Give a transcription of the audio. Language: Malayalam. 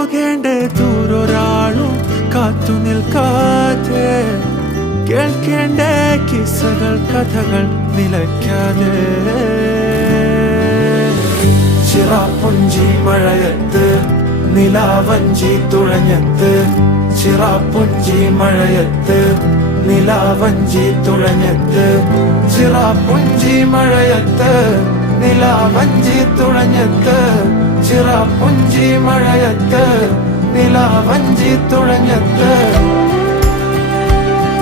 പോകേണ്ട ദൂരൊരാളും കാത്തു നിൽക്കാതെ കേൾക്കേണ്ട കിസ്സകൾ കഥകൾ നിലയ്ക്കാതെ ചിറാപ്പുഞ്ചി മഴയത്ത് നിലാവഞ്ചി തുഴഞ്ഞത്ത് ചിറാപ്പുഞ്ചി മഴയത്ത് നിലാവഞ്ചി തുഴഞ്ഞത്ത് ചിറാപ്പുഞ്ചി മഴയത്ത് നിലാവഞ്ചി തുഴഞ്ഞത്ത് ചിറാപ്പുഞ്ചി മഴയത്ത് നിലാവഞ്ചി തുഴഞ്ഞത്ത്